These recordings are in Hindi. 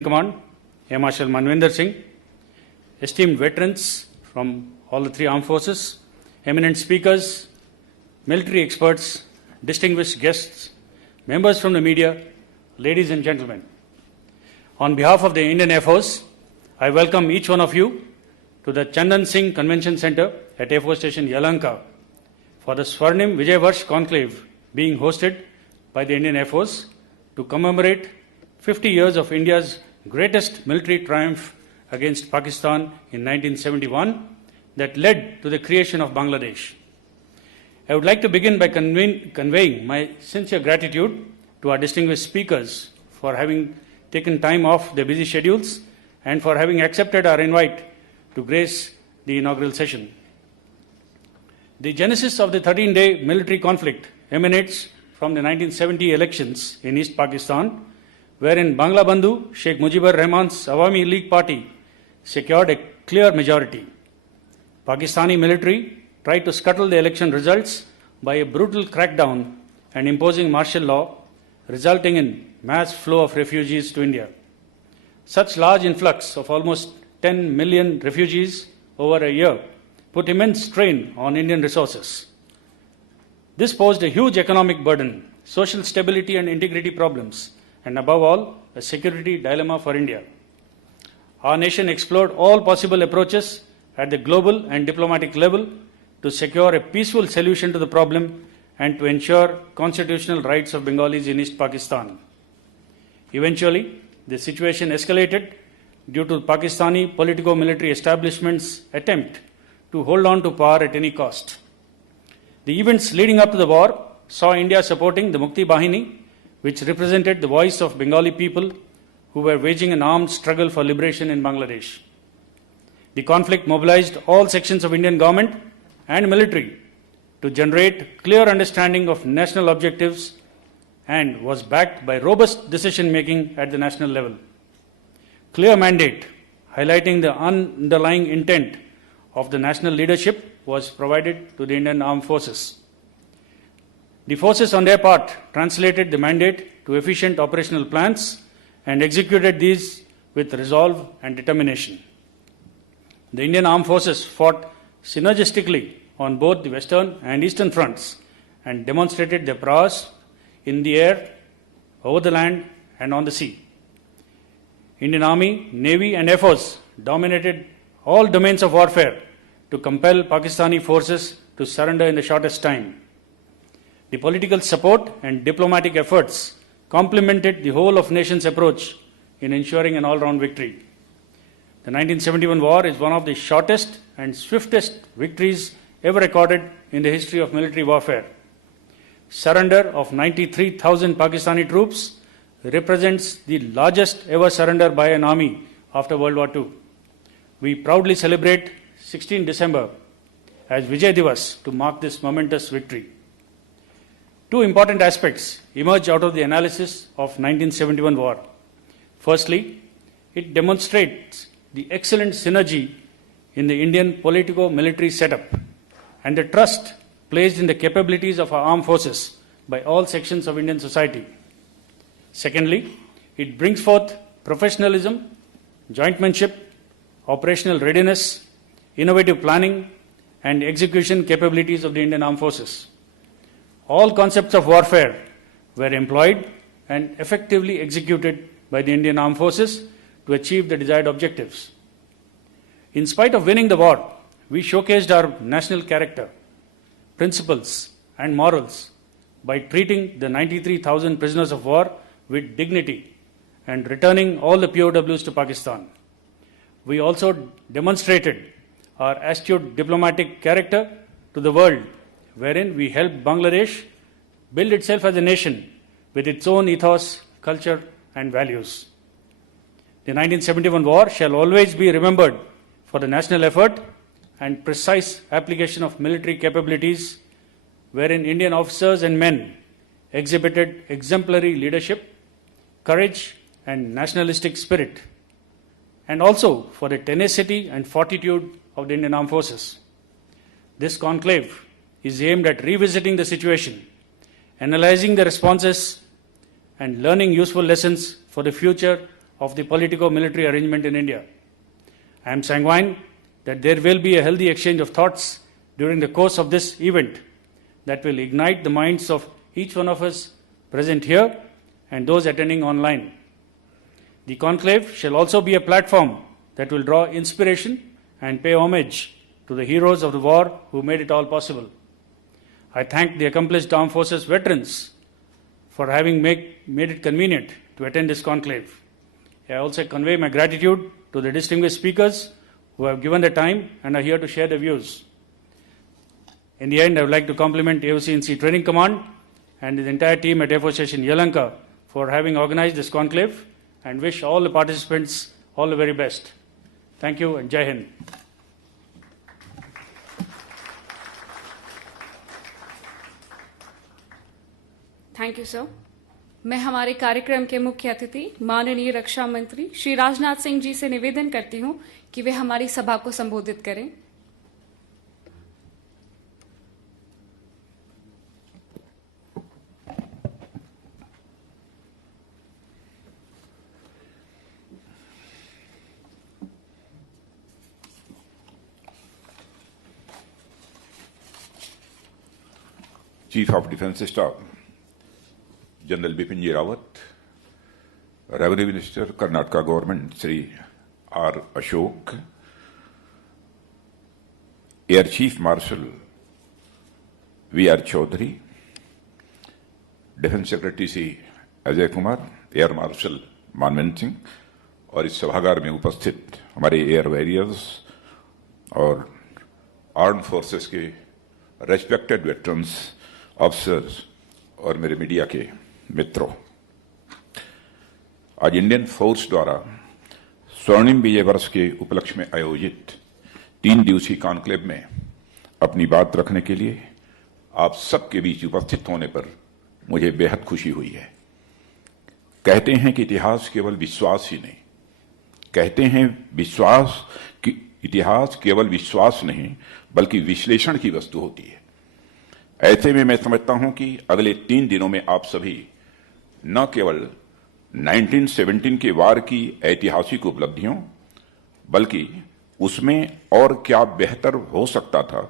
Command, Air Marshal Manvinder Singh, esteemed veterans from all the three armed forces, eminent speakers, military experts, distinguished guests, members from the media, ladies and gentlemen. On behalf of the Indian Air Force, I welcome each one of you to the Chandan Singh Convention Center at Air Force Station Yelahanka for the Swarnim Vijay Varsh Conclave being hosted by the Indian Air Force to commemorate 50 years of India's greatest military triumph against Pakistan in 1971 that led to the creation of Bangladesh. I would like to begin by conveying my sincere gratitude to our distinguished speakers for having taken time off their busy schedules and for having accepted our invite to grace the inaugural session. The genesis of the 13-day military conflict emanates from the 1970 elections in East Pakistan, wherein Bangla Bandhu Sheikh Mujibur Rahman's Awami League Party secured a clear majority. Pakistani military tried to scuttle the election results by a brutal crackdown and imposing martial law, resulting in mass flow of refugees to India. Such large influx of almost 10 million refugees over a year put immense strain on Indian resources. This posed a huge economic burden, social stability and integrity problems, and above all, a security dilemma for India. Our nation explored all possible approaches at the global and diplomatic level to secure a peaceful solution to the problem and to ensure constitutional rights of Bengalis in East Pakistan. Eventually, the situation escalated due to Pakistani politico-military establishment's attempt to hold on to power at any cost. The events leading up to the war saw India supporting the Mukti Bahini, which represented the voice of Bengali people who were waging an armed struggle for liberation in Bangladesh. The conflict mobilized all sections of Indian government and military to generate clear understanding of national objectives and was backed by robust decision-making at the national level. Clear mandate highlighting the underlying intent of the national leadership was provided to the Indian Armed Forces. The forces on their part translated the mandate to efficient operational plans and executed these with resolve and determination. The Indian Armed Forces fought synergistically on both the western and eastern fronts and demonstrated their prowess in the air, over the land and on the sea. Indian Army, Navy and Air Force dominated all domains of warfare to compel Pakistani forces to surrender in the shortest time. The political support and diplomatic efforts complemented the whole of nation's approach in ensuring an all-round victory. The 1971 war is one of the shortest and swiftest victories ever recorded in the history of military warfare. Surrender of 93,000 Pakistani troops represents the largest ever surrender by an army after World War II. We proudly celebrate 16 December as Vijay Divas to mark this momentous victory. Two important aspects emerge out of the analysis of 1971 war. Firstly, it demonstrates the excellent synergy in the Indian politico-military setup and the trust placed in the capabilities of our armed forces by all sections of Indian society. Secondly, it brings forth professionalism, jointmanship, operational readiness, innovative planning, and execution capabilities of the Indian Armed Forces. All concepts of warfare were employed and effectively executed by the Indian Armed Forces to achieve the desired objectives. In spite of winning the war, we showcased our national character, principles, and morals by treating the 93,000 prisoners of war with dignity and returning all the POWs to Pakistan. We also demonstrated our astute diplomatic character to the world, wherein we helped Bangladesh build itself as a nation with its own ethos, culture, and values. The 1971 war shall always be remembered for the national effort and precise application of military capabilities, wherein Indian officers and men exhibited exemplary leadership, courage, and nationalistic spirit, and also for the tenacity and fortitude of the Indian Armed Forces. This conclave is aimed at revisiting the situation, analyzing the responses, and learning useful lessons for the future of the politico-military arrangement in India. I am sanguine that there will be a healthy exchange of thoughts during the course of this event that will ignite the minds of each one of us present here and those attending online. The conclave shall also be a platform that will draw inspiration and pay homage to the heroes of the war who made it all possible. I thank the accomplished Armed Forces veterans for having made it convenient to attend this conclave. I also convey my gratitude to the distinguished speakers who have given their time and are here to share their views. In the end, I would like to compliment AOC&C Training Command and the entire team at Air Force Station Yelahanka for having organized this conclave and wish all the participants all the very best. Thank you and Jai Hind. Thank you sir. मैं हमारे कार्यक्रम के मुख्य अतिथि माननीय रक्षा मंत्री श्री राजनाथ सिंह जी से निवेदन करती हूं कि वे हमारी सभा को संबोधित करें। Chief of defence staff general Bipin ji Rawat, revenue minister Karnataka government Shri R Ashok, air chief marshal V R Chaudhari, defence secretary Shri Ajay Kumar, air marshal Manvendra Singh और इस सभागार में उपस्थित हमारे एयर वॉरियर्स और आर्म्ड फोर्सेस के रेस्पेक्टेड वेटरन्स, ऑफिसर्स और मेरे मीडिया के मित्रों, आज इंडियन फोर्स द्वारा स्वर्णिम विजय वर्ष के उपलक्ष्य में आयोजित 3 दिवसीय कॉन्क्लेव में अपनी बात रखने के लिए आप सबके बीच उपस्थित होने पर मुझे बेहद खुशी हुई है। कहते हैं कि इतिहास केवल विश्वास ही नहीं, कहते हैं विश्वास कि इतिहास केवल विश्वास नहीं बल्कि विश्लेषण की वस्तु होती है। ऐसे में मैं समझता हूं कि अगले 3 दिनों में आप सभी न केवल 1917 के वार की ऐतिहासिक उपलब्धियों बल्कि उसमें और क्या बेहतर हो सकता था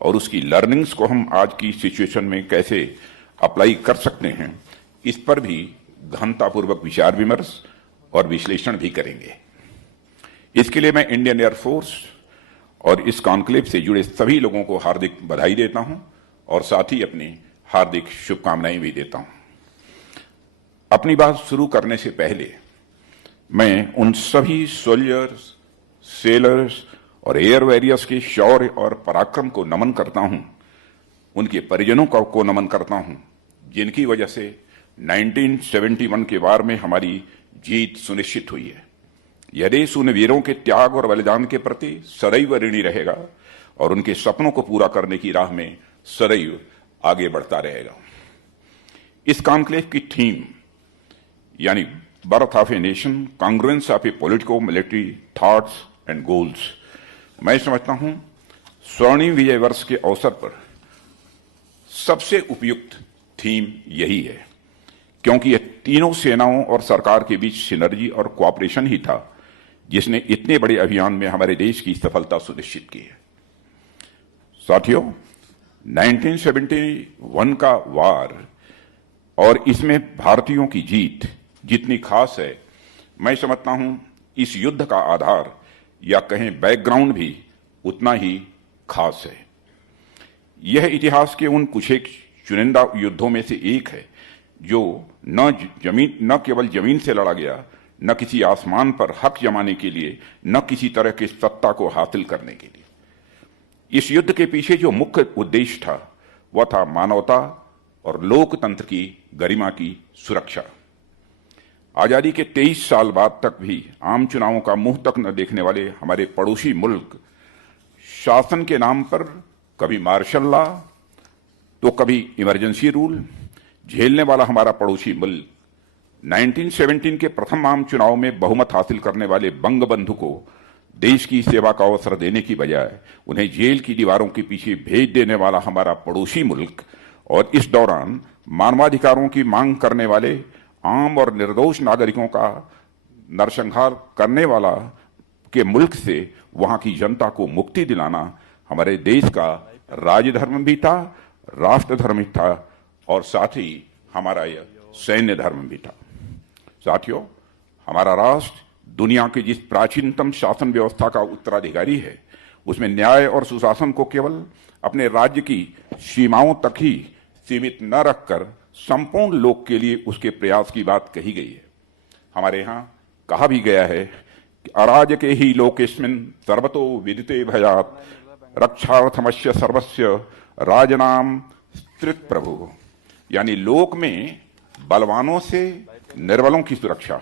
और उसकी लर्निंग्स को हम आज की सिचुएशन में कैसे अप्लाई कर सकते हैं, इस पर भी गहनतापूर्वक विचार विमर्श और विश्लेषण भी करेंगे। इसके लिए मैं इंडियन एयरफोर्स और इस कॉन्क्लेव से जुड़े सभी लोगों को हार्दिक बधाई देता हूं और साथ ही अपनी हार्दिक शुभकामनाएं भी देता हूं। अपनी बात शुरू करने से पहले मैं उन सभी सोल्जर्स, सेलर्स और एयर वॉरियर्स के शौर्य और पराक्रम को नमन करता हूं, उनके परिजनों को नमन करता हूं, जिनकी वजह से 1971 के वार में हमारी जीत सुनिश्चित हुई है। यह देश उन वीरों के त्याग और बलिदान के प्रति सदैव ऋणी रहेगा और उनके सपनों को पूरा करने की राह में सदैव आगे बढ़ता रहेगा। इस कॉन्क्लेव की थीम यानी birth of a nation, congruence of A politico military thoughts and goals, मैं समझता हूं स्वर्णिम विजय वर्ष के अवसर पर सबसे उपयुक्त थीम यही है, क्योंकि यह तीनों सेनाओं और सरकार के बीच सिनर्जी और कोऑपरेशन ही था जिसने इतने बड़े अभियान में हमारे देश की सफलता सुनिश्चित की है। साथियों, 1971 का वार और इसमें भारतीयों की जीत जितनी खास है, मैं समझता हूं इस युद्ध का आधार या कहें बैकग्राउंड भी उतना ही खास है। यह इतिहास के उन कुछ एक चुनिंदा युद्धों में से एक है जो न केवल जमीन से लड़ा गया, न किसी आसमान पर हक जमाने के लिए, न किसी तरह की सत्ता को हासिल करने के लिए। इस युद्ध के पीछे जो मुख्य उद्देश्य था वह था मानवता और लोकतंत्र की गरिमा की सुरक्षा। आजादी के 23 साल बाद तक भी आम चुनावों का मुंह तक न देखने वाले हमारे पड़ोसी मुल्क शासन के नाम पर कभी मार्शल लॉ तो कभी इमरजेंसी रूल झेलने वाला हमारा पड़ोसी मुल्क 1917 के प्रथम आम चुनाव में बहुमत हासिल करने वाले बंगबंधु को देश की सेवा का अवसर देने की बजाय उन्हें जेल की दीवारों के पीछे भेज देने वाला हमारा पड़ोसी मुल्क, और इस दौरान मानवाधिकारों की मांग करने वाले आम और निर्दोष नागरिकों का नरसंहार करने वाला के मुल्क से वहां की जनता को मुक्ति दिलाना हमारे देश का राजधर्म भी था, राष्ट्र धर्म भी था और साथ ही हमारा यह सैन्य धर्म भी था। साथियों, हमारा राष्ट्र दुनिया की जिस प्राचीनतम शासन व्यवस्था का उत्तराधिकारी है, उसमें न्याय और सुशासन को केवल अपने राज्य की सीमाओं तक ही सीमित न रखकर संपूर्ण लोक के लिए उसके प्रयास की बात कही गई है। हमारे यहाँ कहा भी गया है कि अराजके ही लोकेस्मिन् सर्वतो विदिते भयात् रक्षार्थमस्य सर्वस्य राजनाम स्त्रित प्रभु, यानी लोक में बलवानों से निर्बलों की सुरक्षा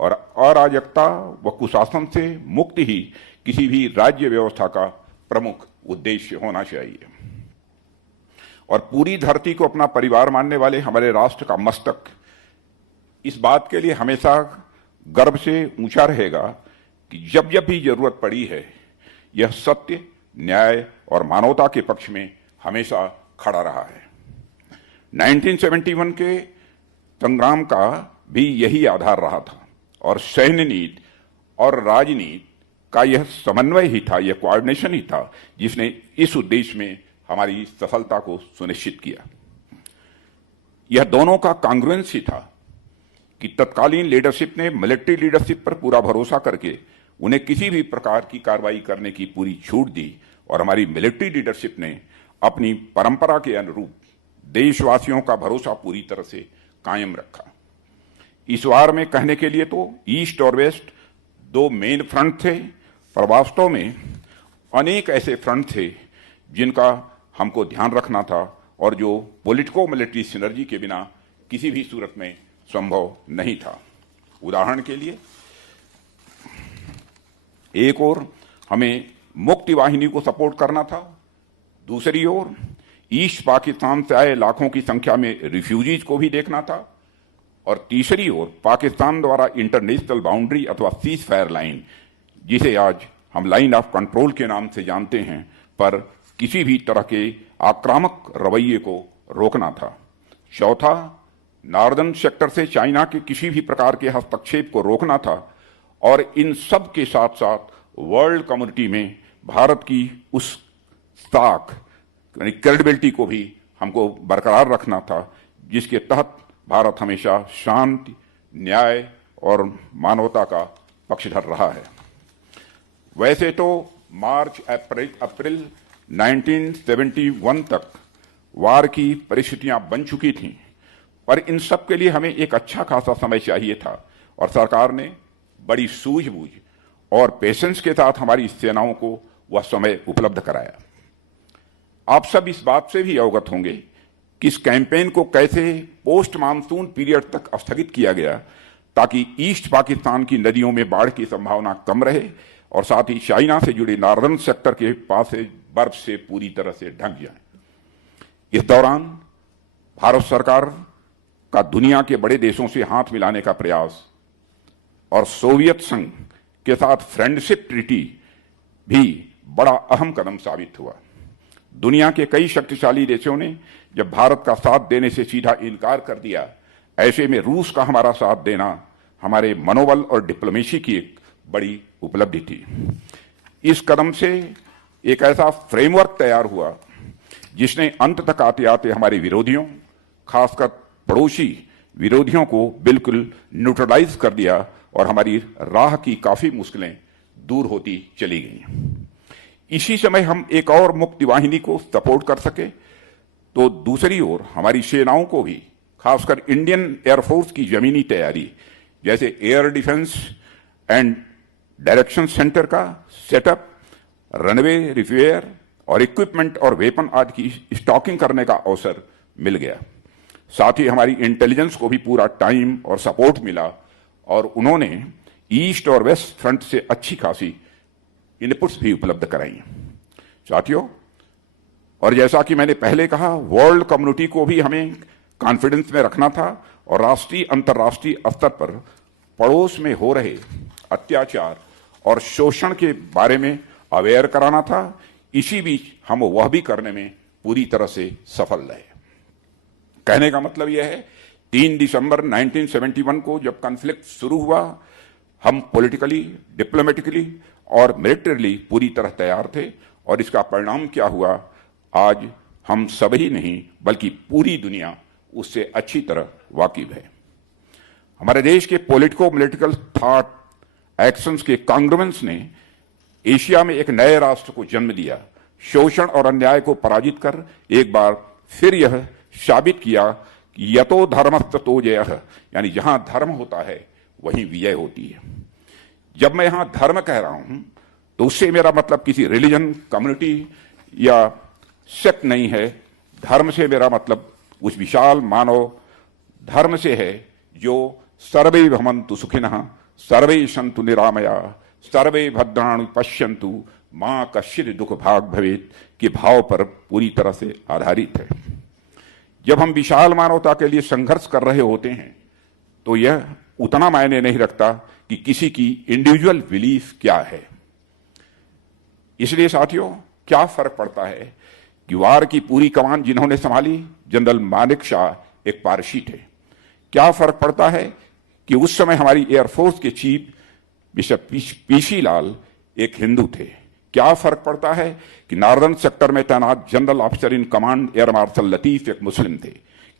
और अराजकता व कुशासन से मुक्ति ही किसी भी राज्य व्यवस्था का प्रमुख उद्देश्य होना चाहिए। और पूरी धरती को अपना परिवार मानने वाले हमारे राष्ट्र का मस्तक इस बात के लिए हमेशा गर्व से ऊंचा रहेगा कि जब जब भी जरूरत पड़ी है, यह सत्य, न्याय और मानवता के पक्ष में हमेशा खड़ा रहा है। 1971 के संग्राम का भी यही आधार रहा था और सैन्य नीति और राजनीति का यह समन्वय ही था, यह कोऑर्डिनेशन ही था जिसने इस उद्देश्य में हमारी सफलता को सुनिश्चित किया। यह दोनों का कांग्रुएंस ही था कि तत्कालीन लीडरशिप ने मिलिट्री लीडरशिप पर पूरा भरोसा करके उन्हें किसी भी प्रकार की कार्रवाई करने की पूरी छूट दी और हमारी मिलिट्री लीडरशिप ने अपनी परंपरा के अनुरूप देशवासियों का भरोसा पूरी तरह से कायम रखा। इस वार में कहने के लिए तो ईस्ट और वेस्ट दो मेन फ्रंट थे, पर वास्तव में अनेक ऐसे फ्रंट थे जिनका हमको ध्यान रखना था और जो पॉलिटिको मिलिट्री सिनर्जी के बिना किसी भी सूरत में संभव नहीं था। उदाहरण के लिए, एक ओर हमें मुक्ति वाहिनी को सपोर्ट करना था, दूसरी ओर ईस्ट पाकिस्तान से आए लाखों की संख्या में रिफ्यूजीज को भी देखना था और तीसरी ओर पाकिस्तान द्वारा इंटरनेशनल बाउंड्री अथवा सीज फायर लाइन, जिसे आज हम लाइन ऑफ कंट्रोल के नाम से जानते हैं, पर किसी भी तरह के आक्रामक रवैये को रोकना था। चौथा, नॉर्दर्न सेक्टर से चाइना के किसी भी प्रकार के हस्तक्षेप को रोकना था और इन सब के साथ साथ वर्ल्ड कम्युनिटी में भारत की उस ताक यानी क्रेडिबिलिटी को भी हमको बरकरार रखना था जिसके तहत भारत हमेशा शांति, न्याय और मानवता का पक्षधर रहा है। वैसे तो मार्च अप्रैल 1971 तक वार की परिस्थितियां बन चुकी थीं, पर इन सब के लिए हमें एक अच्छा खासा समय चाहिए था और सरकार ने बड़ी सूझबूझ और पेशेंस के साथ हमारी सेनाओं को वह समय उपलब्ध कराया। आप सब इस बात से भी अवगत होंगे कि इस कैंपेन को कैसे पोस्ट मानसून पीरियड तक स्थगित किया गया ताकि ईस्ट पाकिस्तान की नदियों में बाढ़ की संभावना कम रहे और साथ ही चाइना से जुड़े नॉर्दर्न सेक्टर के पास से बर्फ से पूरी तरह से ढक जाए। इस दौरान भारत सरकार का दुनिया के बड़े देशों से हाथ मिलाने का प्रयास और सोवियत संघ के साथ फ्रेंडशिप ट्रीटी भी बड़ा अहम कदम साबित हुआ। दुनिया के कई शक्तिशाली देशों ने जब भारत का साथ देने से सीधा इनकार कर दिया, ऐसे में रूस का हमारा साथ देना हमारे मनोबल और डिप्लोमेसी की एक बड़ी उपलब्धि थी। इस कदम से एक ऐसा फ्रेमवर्क तैयार हुआ जिसने अंत तक आते आते हमारे विरोधियों, खासकर पड़ोसी विरोधियों को बिल्कुल न्यूट्रलाइज कर दिया और हमारी राह की काफी मुश्किलें दूर होती चली गईं। इसी समय हम एक और मुक्ति वाहिनी को सपोर्ट कर सके तो दूसरी ओर हमारी सेनाओं को भी, खासकर इंडियन एयरफोर्स की जमीनी तैयारी जैसे air defence and direction centre का सेटअप, रनवे रिपेयर और इक्विपमेंट और वेपन आदि की स्टॉकिंग करने का अवसर मिल गया। साथ ही हमारी इंटेलिजेंस को भी पूरा टाइम और सपोर्ट मिला और उन्होंने ईस्ट और वेस्ट फ्रंट से अच्छी खासी इनपुट्स भी उपलब्ध कराई। साथियों, और जैसा कि मैंने पहले कहा, वर्ल्ड कम्युनिटी को भी हमें कॉन्फिडेंस में रखना था और राष्ट्रीय अंतर्राष्ट्रीय स्तर पर पड़ोस में हो रहे अत्याचार और शोषण के बारे में अवेयर कराना था। इसी बीच हम वह भी करने में पूरी तरह से सफल रहे। कहने का मतलब यह है, 3 दिसंबर 1971 को जब कॉन्फ्लिक्ट शुरू हुआ, हम पॉलिटिकली, डिप्लोमेटिकली और मिलिटरीली पूरी तरह तैयार थे और इसका परिणाम क्या हुआ, आज हम सब ही नहीं बल्कि पूरी दुनिया उससे अच्छी तरह वाकिफ है। हमारे देश के पॉलिटिको मिलिटिकल थॉट एक्शंस के कांग्रुमेंस ने एशिया में एक नए राष्ट्र को जन्म दिया, शोषण और अन्याय को पराजित कर एक बार फिर यह साबित किया कि यतो धर्मस्ततो जयः, यानी जहां धर्म होता है वहीं विजय होती है। जब मैं यहां धर्म कह रहा हूं तो उससे मेरा मतलब किसी रिलीजन, कम्युनिटी या सेक्ट नहीं है। धर्म से मेरा मतलब उस विशाल मानव धर्म से है जो सर्वे भवन्तु सुखिनः, सर्वे सन्तु निरामया, सर्वे भद्राणि पश्यन्तु, मां कश्चित् दुख भाग भवेत् के भाव पर पूरी तरह से आधारित है। जब हम विशाल मानवता के लिए संघर्ष कर रहे होते हैं तो यह उतना मायने नहीं रखता कि किसी की इंडिविजुअल बिलीफ क्या है। इसलिए साथियों, क्या फर्क पड़ता है कि वार की पूरी कमान जिन्होंने संभाली जनरल मानेक शाह एक पारसी थे। क्या फर्क पड़ता है कि उस समय हमारी एयरफोर्स के चीफ बिशप पीसी लाल एक हिंदू थे। क्या फर्क पड़ता है कि नॉर्दर्न सेक्टर में तैनात general officer in command air marshal Latif एक मुस्लिम थे।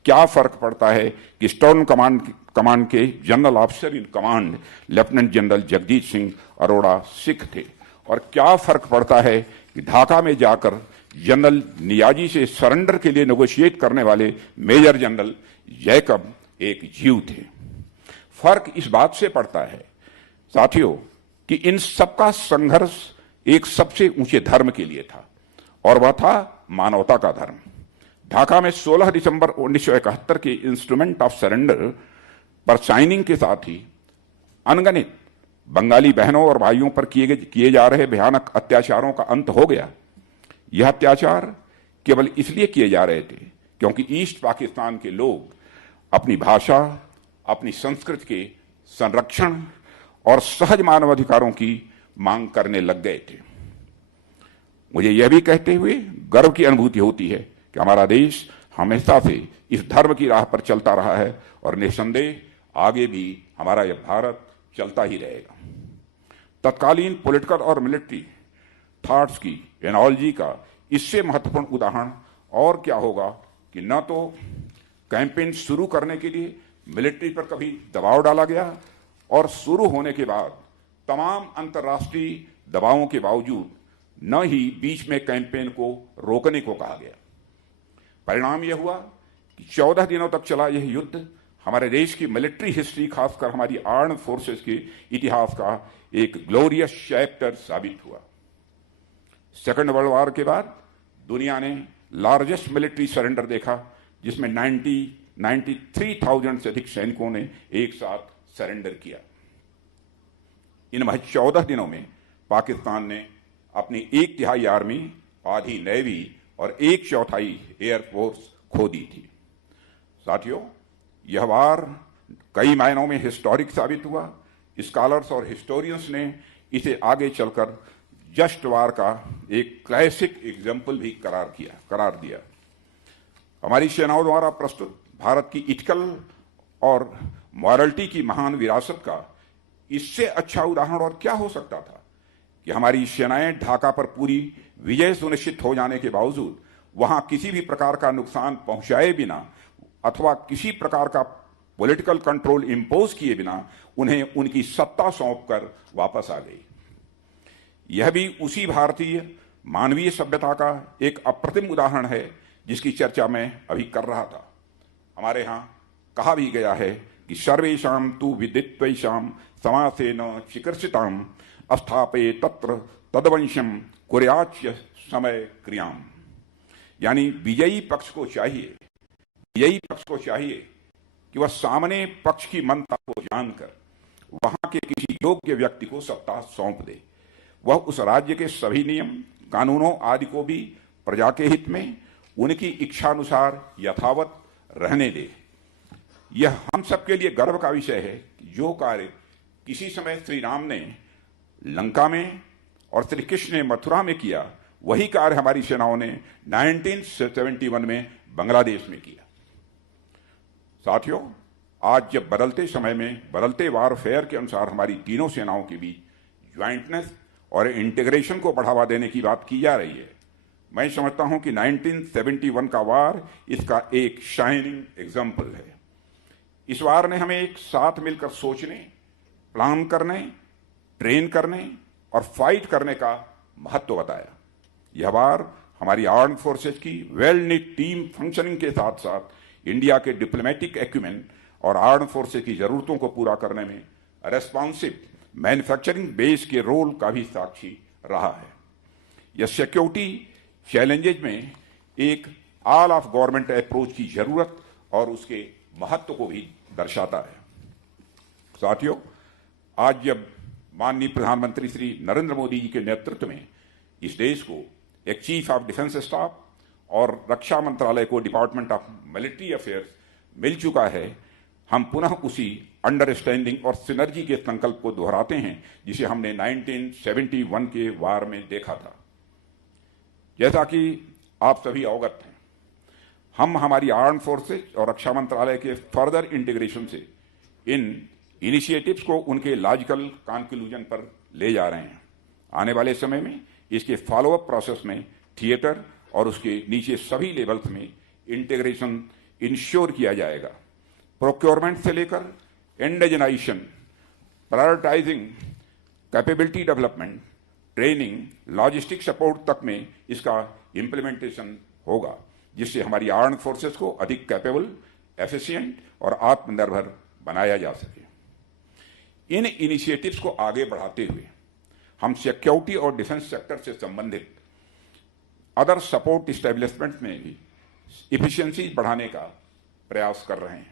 क्या फर्क पड़ता है कि स्टर्न कमांड के general officer in command lieutenant general Jagdish Singh Arora Sikh थे। और क्या फर्क पड़ता है कि ढाका में जाकर जनरल नियाजी से सरेंडर के लिए नेगोशिएट करने वाले मेजर जनरल जैकब एक जीव थे। फर्क इस बात से पड़ता है साथियों कि इन सबका संघर्ष एक सबसे ऊंचे धर्म के लिए था और वह था मानवता का धर्म। ढाका में 16 दिसंबर 1971 के इंस्ट्रूमेंट ऑफ सरेंडर पर साइनिंग के साथ ही अनगिनत बंगाली बहनों और भाइयों पर किए जा रहे भयानक अत्याचारों का अंत हो गया। यह अत्याचार केवल इसलिए किए जा रहे थे क्योंकि ईस्ट पाकिस्तान के लोग अपनी भाषा, अपनी संस्कृति के संरक्षण और सहज मानवाधिकारों की मांग करने लग गए थे। मुझे यह भी कहते हुए गर्व की अनुभूति होती है कि हमारा देश हमेशा से इस धर्म की राह पर चलता रहा है और निस्संदेह आगे भी हमारा यह भारत चलता ही रहेगा। तत्कालीन पॉलिटिकल और मिलिट्री थॉट्स की एनालॉजी का इससे महत्वपूर्ण उदाहरण और क्या होगा कि न तो कैंपेन शुरू करने के लिए मिलिट्री पर कभी दबाव डाला गया और शुरू होने के बाद तमाम अंतर्राष्ट्रीय दबावों के बावजूद न ही बीच में कैंपेन को रोकने को कहा गया। परिणाम यह हुआ कि 14 दिनों तक चला यह युद्ध हमारे देश की मिलिट्री हिस्ट्री, खासकर हमारी आर्म्ड फोर्सेस के इतिहास का एक ग्लोरियस चैप्टर साबित हुआ। सेकेंड वर्ल्ड वॉर के बाद दुनिया ने लार्जेस्ट मिलिट्री सरेंडर देखा जिसमें 93,000 से अधिक सैनिकों ने एक साथ सरेंडर किया। इन महज 14 दिनों में पाकिस्तान ने अपनी 1/3 आर्मी, आधी नेवी और 1/4 एयरफोर्स खो दी थी। साथियों, यह वार कई मायनों में हिस्टोरिक साबित हुआ। स्कॉलर्स और हिस्टोरियंस ने इसे आगे चलकर जस्ट वार का एक क्लासिक एग्जाम्पल भी करार दिया। हमारी सेनाओं द्वारा प्रस्तुत भारत की इथिकल और मॉरलिटी की महान विरासत का इससे अच्छा उदाहरण और क्या हो सकता था कि हमारी सेनाएं ढाका पर पूरी विजय सुनिश्चित हो जाने के बावजूद वहां किसी भी प्रकार का नुकसान पहुंचाए बिना अथवा किसी प्रकार का पॉलिटिकल कंट्रोल इंपोज किए बिना उन्हें उनकी सत्ता सौंपकर वापस आ गई। यह भी उसी भारतीय मानवीय सभ्यता का एक अप्रतिम उदाहरण है जिसकी चर्चा मैं अभी कर रहा था। हमारे यहां कहा भी गया है कि सर्वेषां तु विदित्वैषां समासेन चिकीर्षितां अस्थापये तत्र तदवंशम कुर्याच्य समय क्रियाम, यानी विजयी पक्ष को चाहिए कि वह सामने पक्ष की मनता को जानकर वहां के किसी योग्य व्यक्ति को सत्ता सौंप दे। वह उस राज्य के सभी नियम, कानूनों आदि को भी प्रजा के हित में उनकी इच्छानुसार यथावत रहने दे। यह हम सबके लिए गर्व का विषय है कि जो कार्य किसी समय श्री राम ने लंका में और श्री कृष्ण ने मथुरा में किया, वही कार्य हमारी सेनाओं ने 1971 में बांग्लादेश में किया। साथियों, आज जब बदलते समय में बदलते वारफेयर के अनुसार हमारी तीनों सेनाओं के बीच ज्वाइंटनेस और इंटीग्रेशन को बढ़ावा देने की बात की जा रही है, मैं समझता हूं कि 1971 का वार इसका एक शाइनिंग एग्जाम्पल है। इस वार ने हमें एक साथ मिलकर सोचने, प्लान करने, ट्रेन करने और फाइट करने का महत्व बताया। यह वार हमारी आर्म्ड फोर्सेज की वेल निट टीम फंक्शनिंग के साथ साथ इंडिया के डिप्लोमेटिक एक्यूमेन और आर्म्ड फोर्सेज की जरूरतों को पूरा करने में रेस्पॉन्सिव मैन्युफैक्चरिंग बेस के रोल का भी साक्षी रहा है। यह सिक्योरिटी चैलेंजेज में एक ऑल ऑफ गवर्नमेंट अप्रोच की जरूरत और उसके महत्व को भी दर्शाता है। साथियों, आज जब माननीय प्रधानमंत्री श्री नरेंद्र मोदी जी के नेतृत्व में इस देश को एक चीफ ऑफ डिफेंस स्टाफ और रक्षा मंत्रालय को डिपार्टमेंट ऑफ मिलिट्री अफेयर्स मिल चुका है, हम पुनः उसी अंडरस्टैंडिंग और सिनर्जी के संकल्प को दोहराते हैं जिसे हमने 1971 के वार में देखा था। जैसा कि आप सभी अवगत हैं, हम हमारी आर्म फोर्सेज और रक्षा मंत्रालय के फर्दर इंटीग्रेशन से इन इनिशिएटिव्स को उनके लॉजिकल कंक्लूजन पर ले जा रहे हैं। आने वाले समय में इसके फॉलोअप प्रोसेस में थिएटर और उसके नीचे सभी लेवल्स में इंटीग्रेशन इंश्योर किया जाएगा। प्रोक्योरमेंट से लेकर indigenisation, prioritising, capability development, training, logistic support तक में इसका इंप्लीमेंटेशन होगा, जिससे हमारी आर्म्ड फोर्सेस को अधिक कैपेबल, एफिशिएंट और आत्मनिर्भर बनाया जा सके। इन इनिशिएटिव्स को आगे बढ़ाते हुए हम सिक्योरिटी और डिफेंस सेक्टर से संबंधित अदर सपोर्ट इस्टेब्लिशमेंट में भी इफिशिएंसी बढ़ाने का प्रयास कर रहे हैं।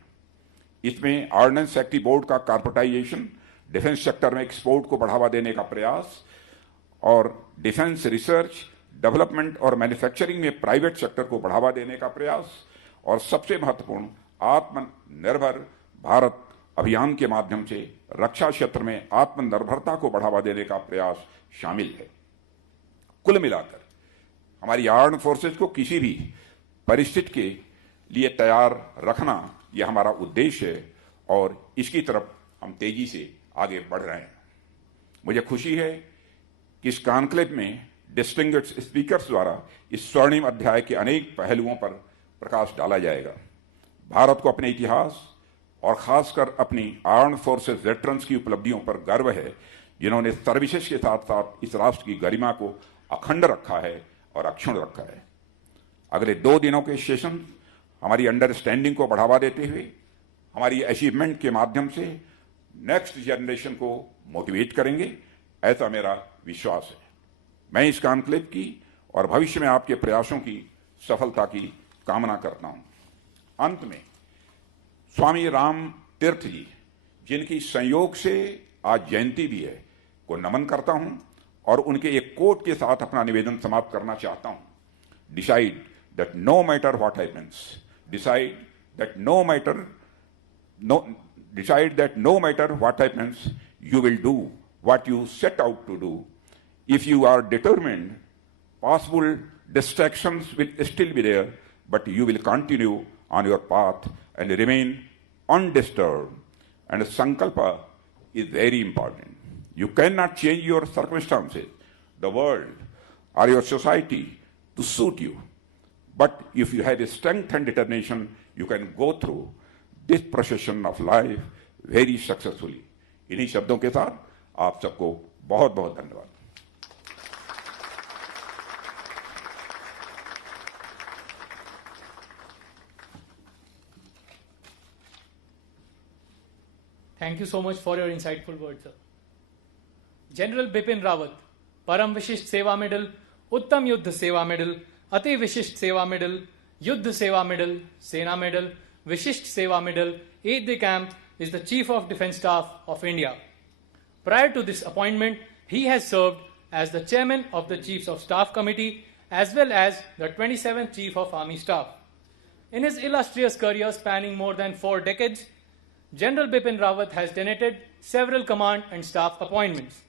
इसमें ऑर्डिनेंस सेक्रेटरी बोर्ड का कॉर्पोरेटाइजेशन, डिफेंस सेक्टर में एक्सपोर्ट को बढ़ावा देने का प्रयास और डिफेंस रिसर्च, डेवलपमेंट और मैन्युफैक्चरिंग में प्राइवेट सेक्टर को बढ़ावा देने का प्रयास और सबसे महत्वपूर्ण आत्मनिर्भर भारत अभियान के माध्यम से रक्षा क्षेत्र में आत्मनिर्भरता को बढ़ावा देने का प्रयास शामिल है। कुल मिलाकर हमारी आर्म्ड फोर्सेज को किसी भी परिस्थिति के लिए तैयार रखना यह हमारा उद्देश्य है और इसकी तरफ हम तेजी से आगे बढ़ रहे हैं। मुझे खुशी है कि इस कॉन्क्लेव में डिस्टिंग्विश्ड स्पीकर्स द्वारा इस स्वर्णिम अध्याय के अनेक पहलुओं पर प्रकाश डाला जाएगा। भारत को अपने इतिहास और खासकर अपनी आर्म्ड फोर्सेस वेटरन्स की उपलब्धियों पर गर्व है, जिन्होंने सर्विसेज के साथ साथ इस राष्ट्र की गरिमा को अखंड रखा है और अक्षुण्ण रखा है। अगले 2 दिनों के सेशन हमारी अंडरस्टैंडिंग को बढ़ावा देते हुए हमारी अचीवमेंट के माध्यम से नेक्स्ट जनरेशन को मोटिवेट करेंगे, ऐसा मेरा विश्वास है। मैं इस कॉन्क्लेव की और भविष्य में आपके प्रयासों की सफलता की कामना करता हूं। अंत में स्वामी राम तीर्थ जी, जिनकी संयोग से आज जयंती भी है, को नमन करता हूं और उनके एक कोट के साथ अपना निवेदन समाप्त करना चाहता हूं। Decide that no matter what happens, decide that no matter what happens, you will do what you set out to do. If you are determined, possible distractions will still be there, but you will continue on your path and remain undisturbed. And sankalpa is very important. You cannot change your circumstances, the world, or your society to suit you. But if you have strength and determination, you can go through this procession of life very successfully. इन्हीं शब्दों के साथ आप सबको बहुत बहुत धन्यवाद। Thank you so much for your insightful words, sir. General Bipin Rawat, परम विशिष्ट सेवा मेडल, उत्तम युद्ध सेवा मेडल, अति विशिष्ट सेवा मेडल, युद्ध सेवा मेडल, सेना मेडल, विशिष्ट सेवा medal, aide de camp, is the Chief of Defence Staff of India. Prior to this appointment, he has served as the Chairman of the Chiefs of Staff Committee as well as the 27th Chief of Army Staff. In his illustrious career spanning more than 4 decades, General Bipin Rawat has donated several command and staff appointments.